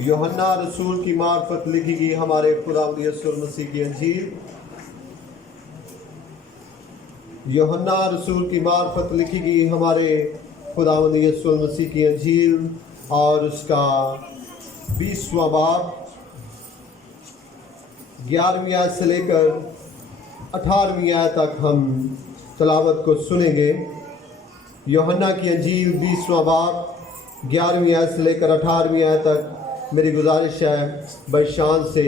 यूहन्ना रसूल की मार्फत लिखी गई हमारे खुदावंद यीशु मसीह की अंजील। यूहन्ना रसूल की मार्फत लिखी गई हमारे खुदावंद यीशु मसीह की अंजील और उसका 20वां बाब 11वीं आयत से लेकर 18वीं आयत तक हम तलावत को सुनेंगे। यूहन्ना की अंजील 20वां बाब 11वीं आयत से लेकर 18वीं आयत तक मेरी गुजारिश है बशान से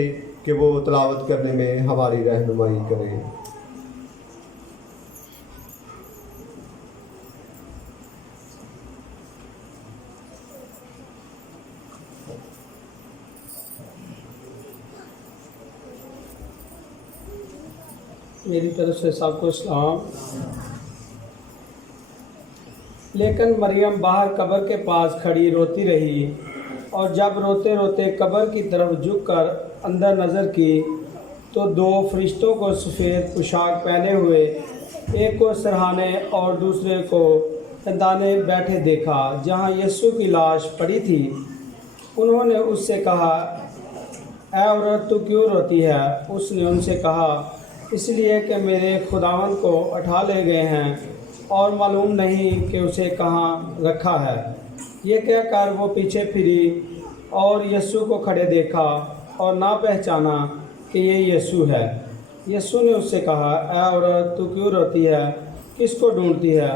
कि वो तलावत करने में हमारी रहनुमाई करें। मेरी तरफ से सबको सलाम। लेकिन मरियम बाहर कब्र के पास खड़ी रोती रही, और जब रोते रोते कब्र की तरफ झुककर अंदर नज़र की तो दो फरिश्तों को सफ़ेद पोशाक पहने हुए, एक को सरहाने और दूसरे को कंधाने बैठे देखा जहाँ यीशु की लाश पड़ी थी। उन्होंने उससे कहा, ऐ औरत, तू क्यों रोती है? उसने उनसे कहा, इसलिए कि मेरे खुदावंद को उठा ले गए हैं और मालूम नहीं कि उसे कहाँ रखा है। ये कहकर वो पीछे फिरी और यीशु को खड़े देखा और ना पहचाना कि ये यीशु है। यीशु ने उससे कहा, ऐ औरत, तू क्यों रोती है? किसको ढूंढती है?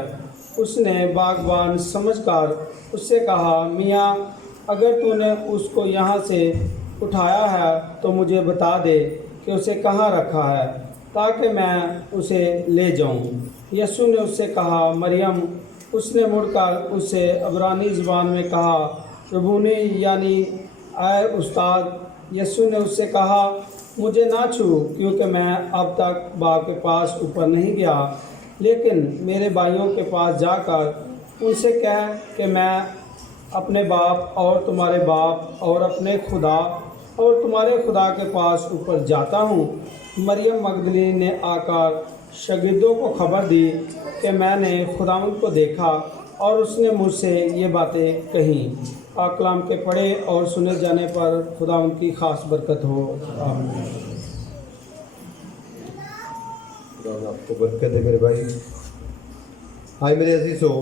उसने बागबान समझकर उससे कहा, मियाँ, अगर तूने उसको यहाँ से उठाया है तो मुझे बता दे कि उसे कहाँ रखा है, ताकि मैं उसे ले जाऊँ। यीशु ने उससे कहा, मरियम। उसने मुड़कर उससे इब्रानी ज़बान में कहा, रबूनी, यानी ऐ उस्ताद। यीशु ने उससे कहा, मुझे ना छू, क्योंकि मैं अब तक बाप के पास ऊपर नहीं गया, लेकिन मेरे भाइयों के पास जाकर उनसे कह कि मैं अपने बाप और तुम्हारे बाप और अपने खुदा और तुम्हारे खुदा के पास ऊपर जाता हूँ। मरियम मगदलीन ने आकर शागिर्दों को खबर दी कि मैंने खुदावंद को देखा और उसने मुझसे ये बातें कहीं। कलाम के पढ़े और सुने जाने पर खुदावंद की खास बरकत हो। आमीन। आपको बरकत है मेरे भाई। हाय मेरे अजीजों,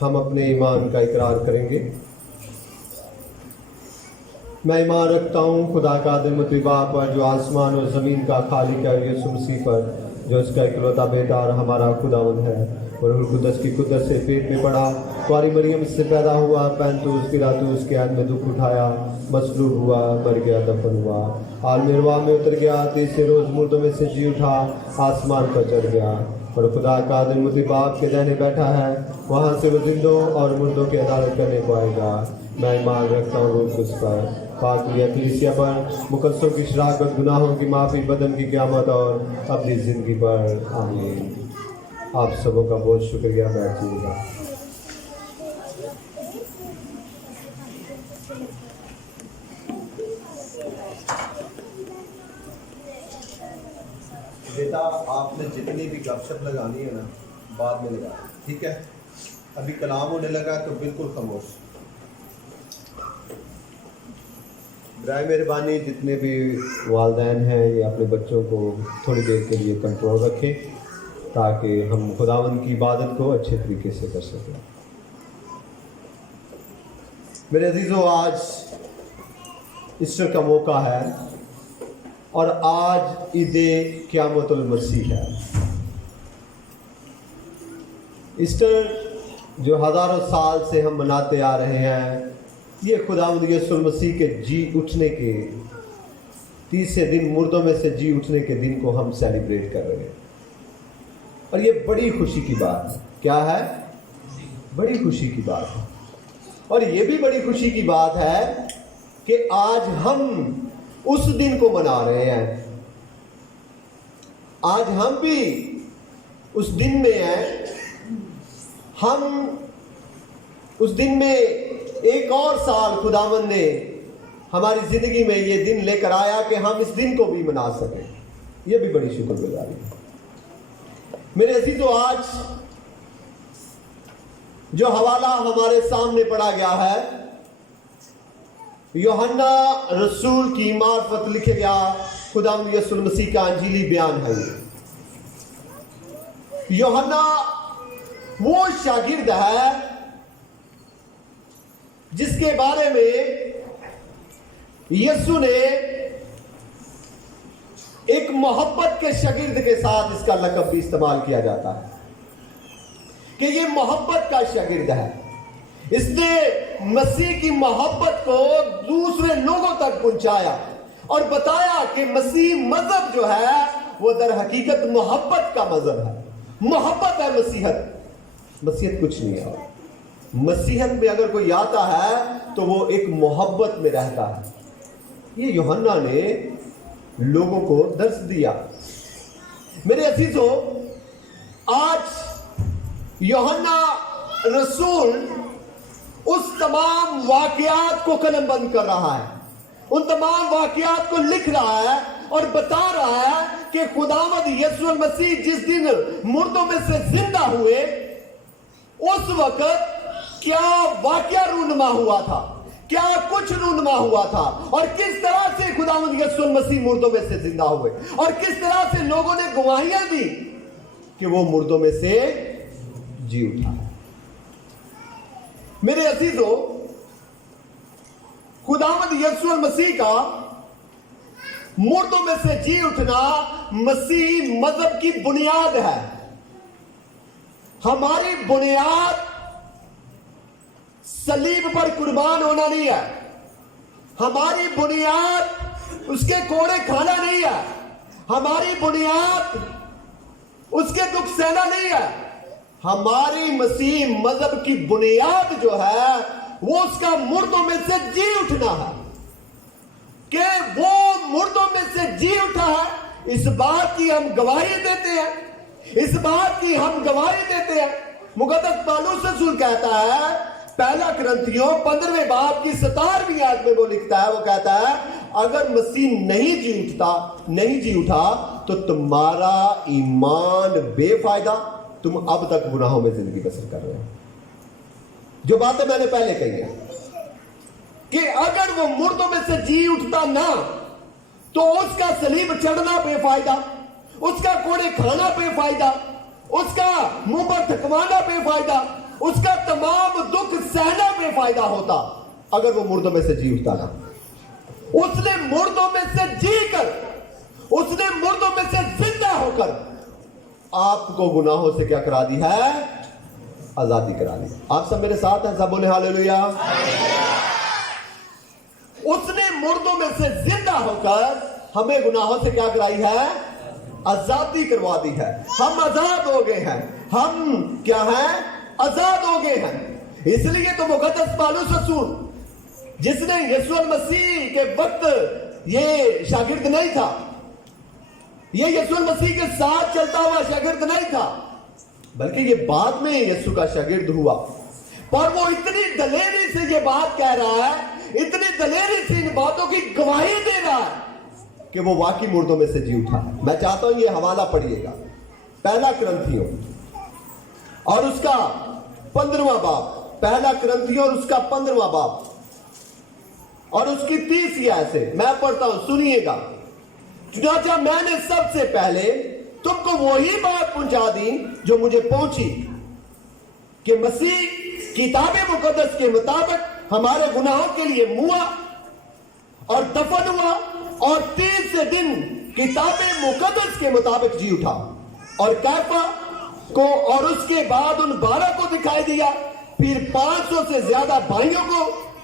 हम अपने ईमान का इकरार करेंगे। मैं ईमान रखता हूँ खुदा का आदिमुत्ती बाप पर, जो आसमान और ज़मीन का खालिक है, यीशु मसीह पर, जो इसका इकलौता बेटा और हमारा खुदावंद है, और रूह कुदस की कुदरत से पेट में पड़ा, कुंवारी मरियम से पैदा हुआ, पैंतुस पिलातुस के हाथ में दुख उठाया, मसलूब हुआ, मर गया, दफन हुआ, आलमिरवा में उतर गया, तीसरे रोज़ मुर्दों में से जी उठा, आसमान पर चढ़ गया, और खुदा का आदिमुत्ती बाप के दाहिने बैठा है। वहाँ से वो जिंदों और मुर्दों की अदालत करने को आएगा। मैं ईमान रखता हूँ रूह कुदस पर, पाक कलीसिया पर, मुकद्दसों की शराकत, गुनाहों की माफ़ी, बदन की क़यामत और अपनी ज़िंदगी पर। आमीन। आप सबों का बहुत शुक्रिया। बैठिएगा। बेटा, आपने जितनी भी गपशप लगानी है ना, बाद में लगा, ठीक है? अभी कलाम होने लगा तो बिल्कुल खामोश। बराए मेहरबानी जितने भी वालिदैन हैं, ये अपने बच्चों को थोड़ी देर के लिए कंट्रोल रखें, ताकि हम खुदावंद की इबादत को अच्छे तरीके से कर सकें। मेरे अजीज़ों, आज ईस्टर का मौका है और आज ईद क़यामतुल मसीह है। ईस्टर जो हज़ारों साल से हम मनाते आ रहे हैं, ये खुदावंद यीशु मसीह के जी उठने के तीसरे दिन, मुर्दों में से जी उठने के दिन को हम सेलिब्रेट कर रहे हैं। और ये बड़ी खुशी की बात है। क्या है? बड़ी खुशी की बात है। और ये भी बड़ी खुशी की बात है कि आज हम उस दिन को मना रहे हैं। आज हम भी उस दिन में हैं। हम उस दिन में एक और साल खुदावंद ने हमारी ज़िंदगी में ये दिन लेकर आया कि हम इस दिन को भी मना सकें। ये भी बड़ी शुक्रगुजारी है। मेरे अजीजों, आज जो हवाला हमारे सामने पड़ा गया है यूहन्ना रसूल की मार्फत लिखे गया खुदावंद यीशु मसीह का अंजीली बयान है। यूहन्ना वो शागिर्द है जिसके बारे में यीशु ने एक मोहब्बत के शागिर्द के साथ इसका लक़ब भी इस्तेमाल किया जाता है कि ये मोहब्बत का शागिर्द है। इसने मसीह की मोहब्बत को दूसरे लोगों तक पहुंचाया और बताया कि मसीह मजहब जो है वो दर हकीकत मोहब्बत का मजहब है। मोहब्बत है मसीहत कुछ नहीं है। मसीहत में अगर कोई आता है तो वो एक मोहब्बत में रहता है। ये यूहन्ना ने लोगों को दर्श दिया। मेरे अजीजों, आज यूहन्ना रसूल उस तमाम वाकयात को कलमबंद कर रहा है, उन तमाम वाकयात को लिख रहा है और बता रहा है कि खुदावंद यीशु मसीह जिस दिन मुर्दों में से जिंदा हुए उस वक्त क्या वाकया रूनुमा हुआ था, क्या कुछ रूनुमा हुआ था और किस तरह से खुदावंद यीशु मसीह मुर्दों में से जिंदा हुए और किस तरह से लोगों ने गवाहियां दी कि वो मुर्दों में से जी उठा। मेरे अजीजों, खुदावंद यीशु मसीह का मुर्दों में से जी उठना मसीह मजहब की बुनियाद है। हमारी बुनियाद सलीब पर कुर्बान होना नहीं है, हमारी बुनियाद उसके कोड़े खाना नहीं है, हमारी बुनियाद उसके दुख सहना नहीं है। हमारी मसीह मजहब की बुनियाद जो है वो उसका मुर्दों में से जी उठना है कि वो मुर्दों में से जी उठा है। इस बात की हम गवाही देते हैं, इस बात की हम गवाही देते हैं। मुकद्दस पौलुस रसूल कहता है पहला कुरिन्थियों 15वें बाब की 17वीं आयत में वो लिखता है, वो कहता है अगर मसीह नहीं जी उठा तो तुम्हारा ईमान बेफायदा, तुम अब तक गुनाहों में जिंदगी बसर कर रहे हो। जो बातें मैंने पहले कही है कि अगर वो मुर्दों में से जी उठता ना तो उसका सलीब चढ़ना बेफायदा, उसका कोड़े खाना बेफायदा, उसका मुंह पर थकवाना बेफायदा, उसका तमाम दुख सहना बेफायदा होता अगर वो मुर्दों में से जी उठता ना। उसने मुर्दों में से जी कर, उसने मुर्दों में से जिंदा होकर आपको गुनाहों से क्या करा दी है? आजादी करा दी। आप सब मेरे साथ हैं? सब बोले हालेलुया। उसने मुर्दों में से जिंदा होकर हमें गुनाहों से क्या कराई है? आजादी करवा दी है। हम आजाद हो गए हैं। हम क्या हैं? आजाद हो गए हैं। इसलिए तो मुकद्दस पौलुस रसूल जिसने यीशु मसीह के वक्त ये शागिर्द नहीं था, ये यीशु मसीह के साथ चलता हुआ शागिर्द नहीं था, बल्कि ये बाद में यीशु का शागिर्द हुआ, पर वो इतनी दलेरी से ये बात कह रहा है, इतनी दलेरी से इन बातों की गवाही दे रहा है कि वो वाकई मुर्दों में से जी उठा। मैं चाहता हूं ये हवाला पढ़िएगा, पहला कुरिन्थियों और उसका 15वां बाब, पहला कुरिन्थियों और उसका 15वां बाब और उसकी 30वीं आयत से मैं पढ़ता हूं, सुनिएगा। चुनाचा मैंने सबसे पहले तुमको वही बात पहुंचा दी जो मुझे पहुंची कि मसीह किताबे मुकद्दस के मुताबिक हमारे गुनाहों के लिए मुआ और दफन हुआ और 3 दिन किताबे मुकद्दस के मुताबिक जी उठा और कैफा को और उसके बाद उन 12 को दिखाई दिया, फिर 500 से ज्यादा भाइयों को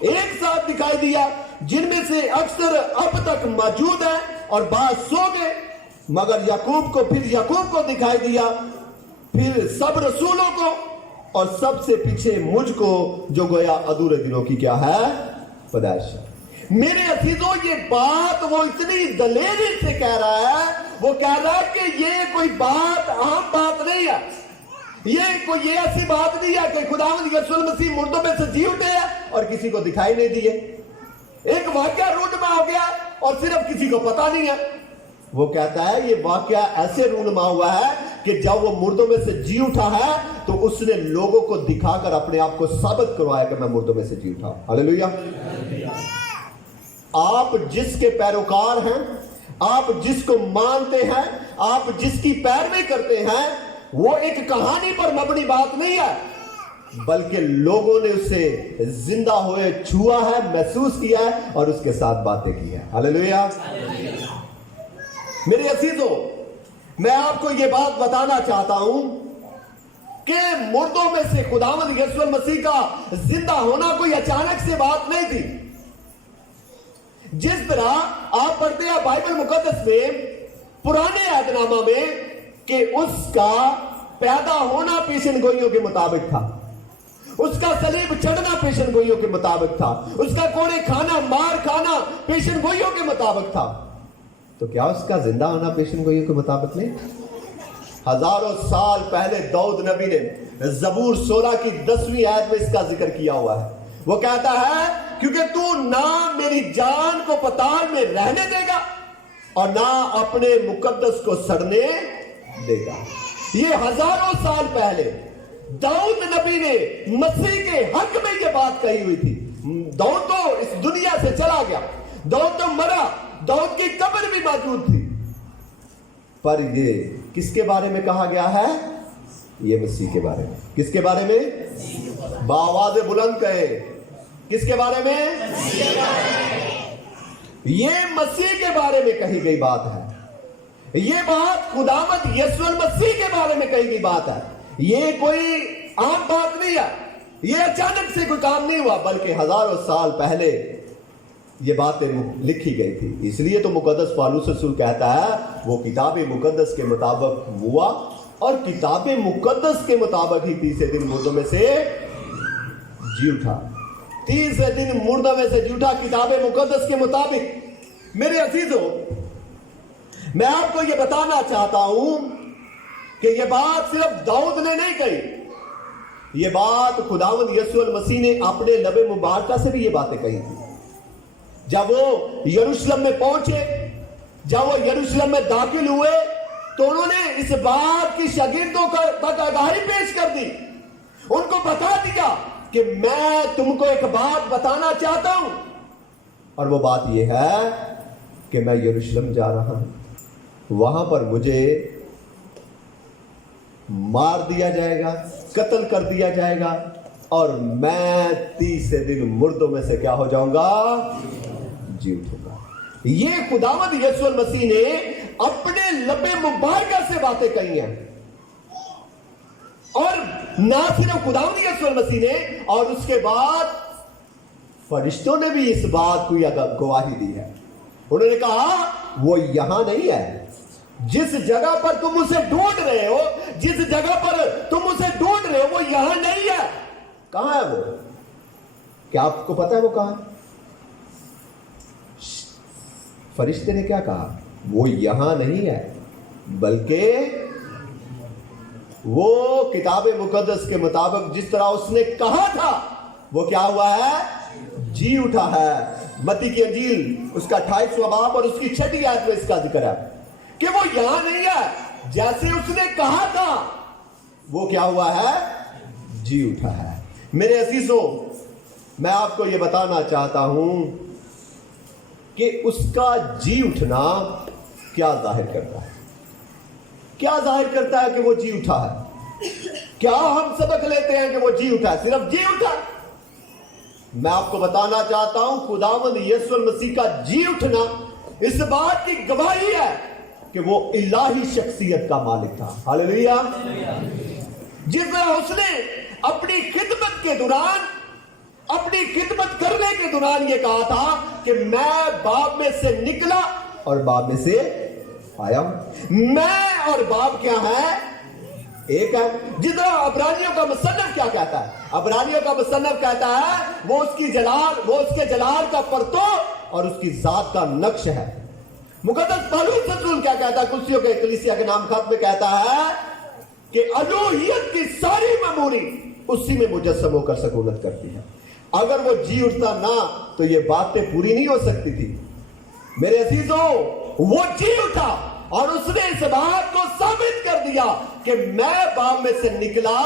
एक साथ दिखाई दिया, जिनमें से अक्सर अब तक मौजूद है और बाद सो गए, मगर याकूब को दिखाई दिया, फिर सब रसूलों को और सबसे पीछे मुझको जो गोया अधूरे दिनों की क्या है? पैदाइश। मेरे अजीजों, ये बात वो इतनी दलेरी से कह रहा है, वो कह रहा है कि ये कोई बात आम बात नहीं है, ये ऐसी बात नहीं है कि खुदावंद यीशु मसीह मुर्दों में से जी उठे हैं और किसी को दिखाई नहीं दिए। एक वाकया रूनुमा हो गया और सिर्फ किसी को पता नहीं है। वो कहता है ये वाकया ऐसे रूनुमा हुआ है कि जब वो मुर्दों में से जी उठा है तो उसने लोगों को दिखाकर अपने आप को साबित करवाया कि मैं मुर्दों में से जी उठा। हालेलुया। آپ جس کے پیروکار ہیں, آپ جس کو مانتے ہیں, آپ جس کی پیروی کرتے ہیں, وہ ایک کہانی پر مبنی بات نہیں ہے, بلکہ لوگوں نے اسے زندہ ہوئے چھوا ہے, محسوس کیا ہے اور اس کے ساتھ باتیں کی ہے. ہاللیلویا. میرے عزیزوں, میں آپ کو یہ بات بتانا چاہتا ہوں کہ مردوں میں سے خداوند یسوع المسیح کا زندہ ہونا کوئی اچانک سے بات نہیں تھی. جس طرح آپ پڑھتے ہیں بائبل مقدس میں پرانے عہد نامہ میں کہ اس کا پیدا ہونا پیشن گوئیوں کے مطابق تھا, اس کا صلیب چڑھنا پیشن گوئیوں کے مطابق تھا, اس کا کوڑے کھانا مار کھانا پیشن گوئیوں کے مطابق تھا, تو کیا اس کا زندہ ہونا پیشن گوئیوں کے مطابق نہیں؟ ہزاروں سال پہلے داؤد نبی نے زبور 16 کی 10ویں آیت میں اس کا ذکر کیا ہوا ہے. وہ کہتا ہے کیونکہ تو نہ میری جان کو پتال میں رہنے دے گا اور نہ اپنے مقدس کو سڑنے دے گا. یہ ہزاروں سال پہلے داؤد نبی نے مسیح کے حق میں یہ بات کہی ہوئی تھی. داؤد تو اس دنیا سے چلا گیا, داؤد تو مرا, داؤد کی قبر بھی موجود تھی, پر یہ کس کے بارے میں کہا گیا ہے؟ یہ مسیح کے بارے میں. کس کے بارے میں؟ بآواز بلند کہے, کس کے بارے میں؟ یہ مسیح کے بارے میں کہی گئی بات ہے. یہ بات خداوند یسوع المسیح کے بارے میں کہی گئی بات ہے. یہ کوئی عام بات نہیں ہے, یہ اچانک سے کوئی کام نہیں ہوا, بلکہ ہزاروں سال پہلے یہ باتیں لکھی گئی تھی. اس لیے تو مقدس پالوس رسول کہتا ہے وہ کتاب مقدس کے مطابق ہوا اور کتاب مقدس کے مطابق ہی تیسرے دن مردوں میں سے جی اٹھا. تیسرے دن مردوں میں سے جی اٹھا کتاب مقدس کے مطابق. میرے عزیزوں, میں آپ کو یہ بتانا چاہتا ہوں کہ یہ بات صرف داؤد نے نہیں کہی, یہ بات خداوند یسوع المسیح نے اپنے لب مبارکہ سے بھی یہ باتیں کہی تھی. جب وہ یروشلم میں پہنچے, جب وہ یروشلم میں داخل ہوئے, تو انہوں نے اس بات کی شاگردوں تک آگاہی پیش کر دی, ان کو بتا دیا کہ میں تم کو ایک بات بتانا چاہتا ہوں, اور وہ بات یہ ہے کہ میں یروشلم جا رہا ہوں, وہاں پر مجھے مار دیا جائے گا, قتل کر دیا جائے گا, اور میں تیسرے دن مردوں میں سے کیا ہو جاؤں گا؟ جی اٹھوں گا. یہ خداوند یسوع المسیح نے اپنے لب مبارکہ سے باتیں کہی ہیں, اور نہ صرف خداوند یسوع المسیح نے, اور اس کے بعد فرشتوں نے بھی اس بات کو گواہی دی ہے. انہوں نے کہا وہ یہاں نہیں ہے, جس جگہ پر تم اسے ڈھونڈ رہے ہو, جس جگہ پر تم اسے ڈھونڈ رہے ہو وہ یہاں نہیں ہے. کہاں ہے وہ؟ کیا آپ کو پتا ہے وہ کہاں؟ فرشتے نے کیا کہا؟ وہ یہاں نہیں ہے, بلکہ وہ کتاب مقدس کے مطابق جس طرح اس نے کہا تھا وہ کیا ہوا ہے؟ جی اٹھا ہے. متی کی انجیل اس کا 28واں باب اور اس کی 6 آیت میں اس کا ذکر ہے کہ وہ یہاں نہیں ہے, جیسے اس نے کہا تھا وہ کیا ہوا ہے؟ جی اٹھا ہے. میرے عزیزوں, میں آپ کو یہ بتانا چاہتا ہوں کہ اس کا جی اٹھنا کیا ظاہر کرتا ہے؟ کیا ظاہر کرتا ہے کہ وہ جی اٹھا ہے؟ کیا ہم سبق لیتے ہیں کہ وہ جی اٹھا ہے؟ صرف جی اٹھا؟ میں آپ کو بتانا چاہتا ہوں خداوند یسوع المسیح کا جی اٹھنا اس بات کی گواہی ہے کہ وہ الہی شخصیت کا مالک تھا. ہاللیلویا. جس طرح اس نے اپنی خدمت کے دوران, اپنی خدمت کرنے کے دوران یہ کہا تھا کہ میں باپ میں سے نکلا اور باپ میں سے آیا ہوں. میں اور باپ کیا ہے؟ ایک ہے. جس طرح عبرانیوں کا مصنف کیا کہتا ہے؟ عبرانیوں کا مصنف کہتا ہے وہ اس کی جلال, وہ اس کے جلال کا پرتو اور اس کی ذات کا نقش ہے. مقدس پالوس رسول کیا کہتا ہے؟ کلسیوں کے کلیسیا کے نام خط میں کہتا ہے کہ الوہیت کی ساری معموری اسی میں مجسم ہو کر سکونت کرتی ہے. اگر وہ جی اٹھتا نہ تو یہ باتیں پوری نہیں ہو سکتی تھی. میرے عزیزوں, وہ جی اٹھا اور اس نے اس بات کو ثابت کر دیا کہ میں باپ میں سے نکلا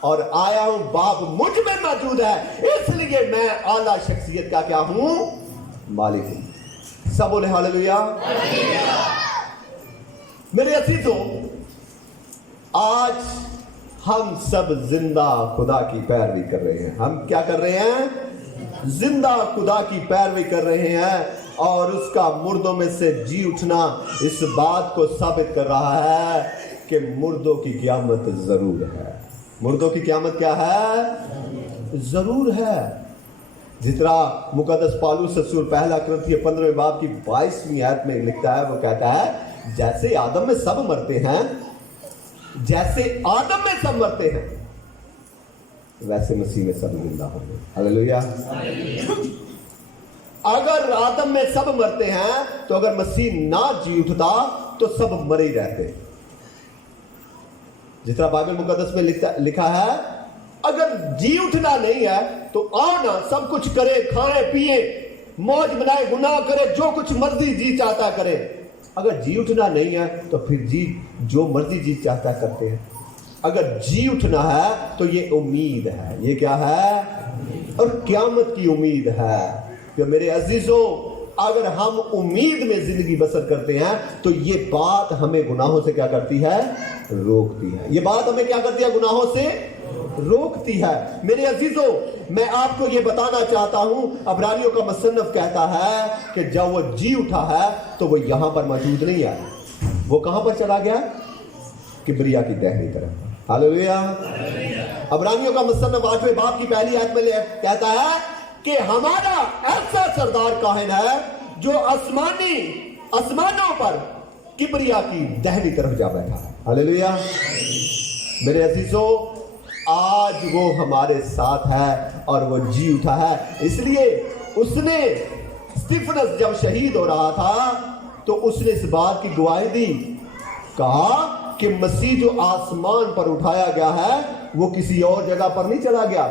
اور آیا ہوں, باپ مجھ میں موجود ہے, اس لیے میں اعلیٰ شخصیت کا کیا ہوں؟ मालिक हूं। सब बोले हालेलुया। मेरे अजीजों, आज हम सब जिंदा खुदा की पैरवी कर रहे हैं। हम क्या कर रहे हैं? जिंदा खुदा की पैरवी कर रहे हैं, और उसका मुर्दों में से जी उठना इस बात को साबित कर रहा है कि मुर्दों की क़यामत जरूर है। मुर्दों की क़यामत क्या है? जरूर है। जितना मुकद्दस पौलुस रसूल पहला कुरिन्थियों 15वें बाब की 22वीं आयत में लिखता है, वो कहता है जैसे आदम में सब मरते हैं, जैसे आदम में सब मरते हैं, वैसे मसीह में सब जिंदा होंगे। हालेलुया। अगर आदम में सब मरते हैं तो अगर मसीह ना जी उठता तो सब मरे ही रहते। जितना बाइबल मुकद्दस में लिखा है, अगर जी उठना नहीं है तो आओ ना, सब कुछ करे, खाए पिए, मौज बनाए, गुनाह करे, जो कुछ मर्जी जी चाहता करे। अगर जी उठना नहीं है तो फिर जी जो मर्जी जी चाहता करते हैं। अगर जी उठना है तो ये उम्मीद है। ये क्या है? और क़यामत की उम्मीद है। कि मेरे अजीजों, अगर हम उम्मीद में जिंदगी बसर करते हैं तो ये बात हमें गुनाहों से क्या करती है? रोकती है। ये बात हमें क्या करती है? गुनाहों से रोकती है। मेरे अजीजों, मैं आपको ये बताना चाहता हूं, अब्रानियों का मुसन्निफ कहता है कि जब वो जी उठा है तो वो यहां पर मौजूद नहीं है। वो कहां पर चला गया? किबरिया की दाहिनी तरफ। हालेलुया। अब्रानियों का मुसन्निफ 8वें बाब की पहली आयत में कहता है कि हमारा ऐसा सरदार काहिन है जो आसमानों पर किबरिया की दाहिनी तरफ जा बैठा है। हालेलुया। मेरे अजीजों, आज वो हमारे साथ है और वो जी उठा है। इसलिए उसने स्तिफनस जब शहीद हो रहा था तो उसने इस बात की गवाही दी, कहा कि मसीह जो आसमान पर उठाया गया है वो किसी और जगह पर नहीं चला गया,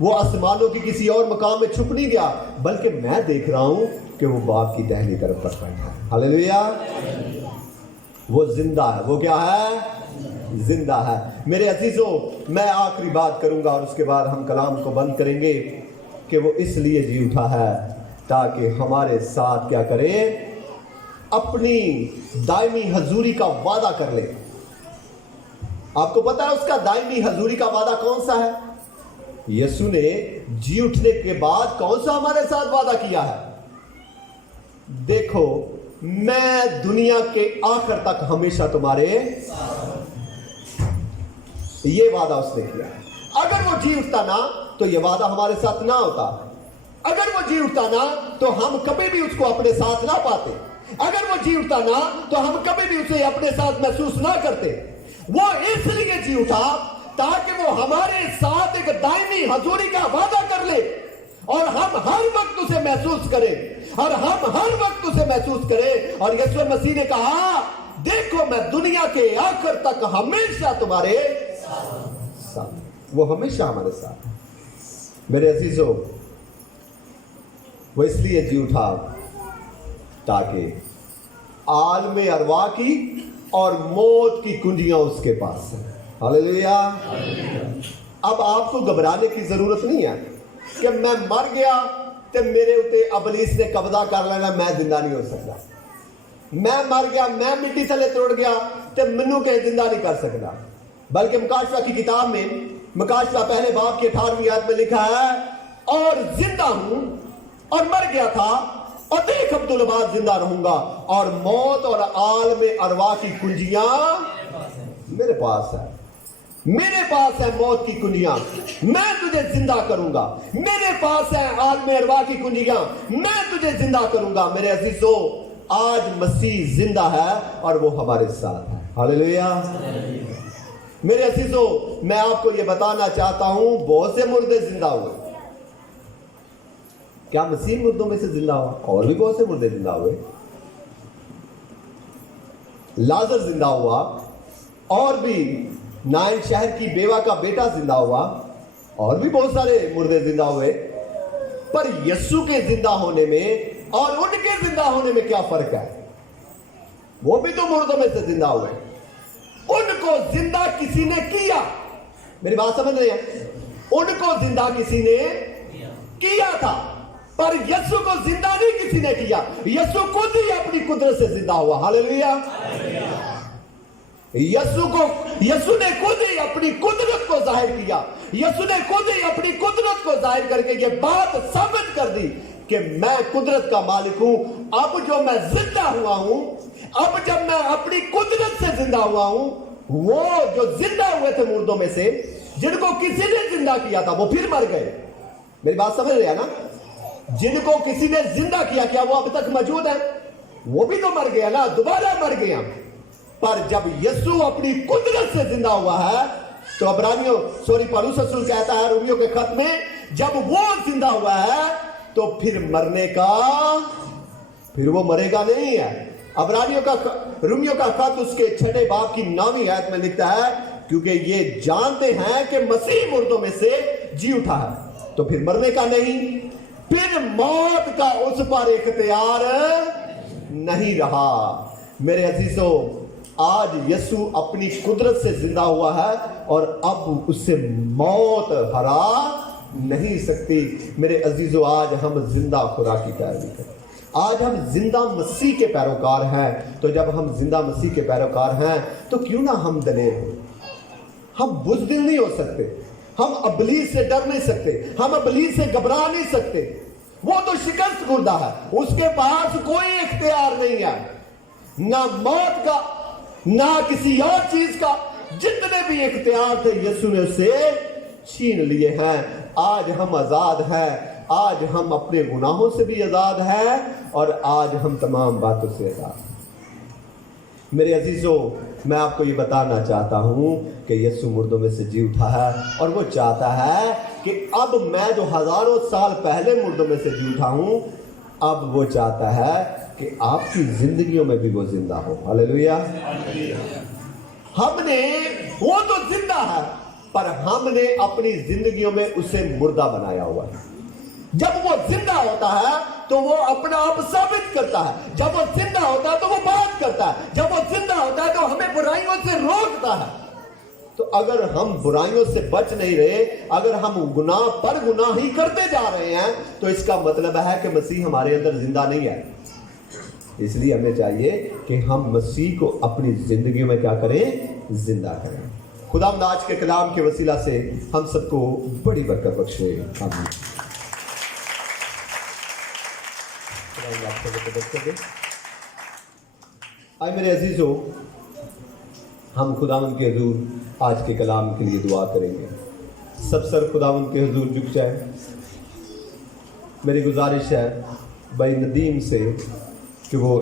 वो आसमानों की किसी और मकाम में छुप नहीं गया, बल्कि मैं देख रहा हूं कि वो बाप की दाहिनी तरफ पर बैठा है। हालेलुया। वो जिंदा है। वो क्या है? जिंदा है। मेरे अजीजों, मैं आखिरी बात करूंगा और उसके बाद हम कलाम को बंद करेंगे कि वो इसलिए जी उठा है ताकि हमारे साथ क्या करे? अपनी दायमी हजूरी का वादा कर ले। आपको पता है उसका दायमी हजूरी का वादा कौन सा है? यीशु ने जी उठने के बाद कौन सा हमारे साथ वादा किया है? देखो, मैं दुनिया के आखिर तक हमेशा तुम्हारे, ये वादा उसने किया। अगर वो जी उठता ना तो ये वादा हमारे साथ ना होता। अगर वो जी उठता ना तो हम कभी भी उसको अपने साथ ना पाते। अगर वो जी उठता ना तो हम कभी भी उसे अपने साथ महसूस ना करते। वो इसलिए जी उठा ताकि वो हमारे साथ एक दायमी हजूरी का वादा कर ले और हम हर वक्त उसे महसूस करें, और हम हर वक्त उसे महसूस करें। और यीशु मसीह ने कहा, देखो मैं दुनिया के आखिर तक हमेशा तुम्हारे साथ। वो हमेशा हमारे साथ है। मेरे अजीजों, वो इसलिए जी उठा ताकि आलम अरवा की और मौत की कुंजियां उसके पास हैं। हालेलुया। अब आपको घबराने की जरूरत नहीं है कि मैं मर गया तो मेरे उते अबलीस ने कब्जा कर लेना, मैं जिंदा नहीं हो सकता। मैं मर गया, मैं मिट्टी थले तोड़ गया तो मैनू कहीं जिंदा नहीं कर सकता। बल्कि मुकाशवा की किताब में, मुकाशवा पहले बाब की 18वीं आयत में लिखा है, और जिंदा हूं और मर गया था और देख अब्दुल बाद जिंदा रहूंगा, और मौत और आलम अरवा की कुंजियां मेरे पास है। मेरे पास है मौत की कुंजियां, मैं तुझे जिंदा करूंगा। मेरे पास है आलम अरवा की कुंजियां, मैं तुझे जिंदा करूंगा। मेरे अजीजों, आज मसीह जिंदा है और वो हमारे साथ है। हालेलुया। मेरे अजीजों, मैं आपको ये बताना चाहता हूं, बहुत से मुर्दे जिंदा हुए। क्या मसीह मुर्दों में से जिंदा हुआ? और भी बहुत से मुर्दे जिंदा हुए। लाजर जिंदा हुआ, और भी नाइन शहर की बेवा का बेटा जिंदा हुआ, और भी बहुत सारे मुर्दे जिंदा हुए। पर यीशु के जिंदा होने में और उनके जिंदा होने में क्या फर्क है? वो भी तो मुर्दों में से जिंदा हुए। उनको जिंदा किसी ने किया। मेरी बात समझ रहे हैं? उनको जिंदा किसी ने किया था, पर यीशु को जिंदा नहीं किसी किसी ने किया, यीशु खुद ही अपनी कुदरत से जिंदा हुआ। हालेलुया। यीशु ने खुद ही अपनी कुदरत को जाहिर किया, यीशु ने खुद ही अपनी कुदरत को जाहिर करके ये बात साबित कर दी कि मैं कुदरत का मालिक हूं। अब जो मैं जिंदा हुआ हूं, अब जब मैं अपनी कुदरत से जिंदा हुआ हूं, वो जो जिंदा हुए थे मुर्दों में से, जिनको किसी ने जिंदा किया था, वो फिर मर गए। मेरी बात समझ रहे हैं ना? जिनको किसी ने जिंदा किया, क्या वो अब तक मौजूद है? वो भी तो मर गया ना, दोबारा मर गया। पर जब यीशु अपनी कुदरत से जिंदा हुआ है, तो पौलुस रसूल कहता है रोमियो के खत में, जब वो जिंदा हुआ है तो फिर मरने का, फिर वो मरेगा नहीं है। रोमियो का खत उसके 6 बाब की 9वीं आयत में लिखता है, क्योंकि ये जानते हैं कि मसीह मुर्दों में से जी उठा है, तो फिर मरने का नहीं, फिर मौत का उस पर इख्तियार नहीं रहा। मेरे अजीजों, आज यीशु अपनी कुदरत से जिंदा हुआ है और अब उससे मौत हरा नहीं सकती। मेरे अजीजों, आज हम जिंदा खुदा की पैरवी करें। आज हम जिंदा मसीह के पैरोकार हैं। तो जब हम जिंदा मसीह के पैरोकार हैं, तो क्यों ना हम दलेर हो। हम बुज़दिल नहीं हो सकते, हम इब्लीस से डर नहीं सकते, हम इब्लीस से घबरा नहीं सकते। वो तो शिकस्त खुर्दा है, उसके पास कोई इख्तियार नहीं है, ना मौत का ना किसी और चीज का। जितने भी इख्तियार थे यीशु ने उसे छीन लिए हैं। आज हम आजाद हैं, आज हम अपने गुनाहों से भी आजाद हैं और आज हम तमाम बातों से आजाद हैं। मेरे अजीजों, मैं आपको ये बताना चाहता हूं कि यीशु मुर्दों में से जी उठा है और वो चाहता है कि अब मैं जो हजारों साल पहले मुर्दों में से जी उठा हूं, अब वो चाहता है कि आपकी जिंदगियों में भी वो जिंदा हो। हालेलुया। वो तो जिंदा है, पर हमने अपनी जिंदगियों में उसे मुर्दा बनाया हुआ है। जब वो जिंदा होता है तो वो अपना आप साबित करता है, जब वो जिंदा होता है तो वो बात करता है, जब वो जिंदा होता है तो हमें बुराइयों से रोकता है। तो अगर हम बुराइयों से बच नहीं रहे, अगर हम गुनाह पर गुनाह ही करते जा रहे हैं, तो इसका मतलब है कि मसीह हमारे अंदर जिंदा नहीं है। इसलिए हमें चाहिए कि हम मसीह को अपनी जिंदगी में क्या करें? जिंदा करें। खुदा आज के कलाम के वसीला से हम सबको बड़ी बरकत बख्शे। आमीन। आए मेरे अजीजों, हम खुदावंद के हुजूर आज के कलाम के लिए दुआ करेंगे। सब सर खुदावंद के हुजूर झुक जाए। मेरी गुजारिश है भाई नदीम से कि वो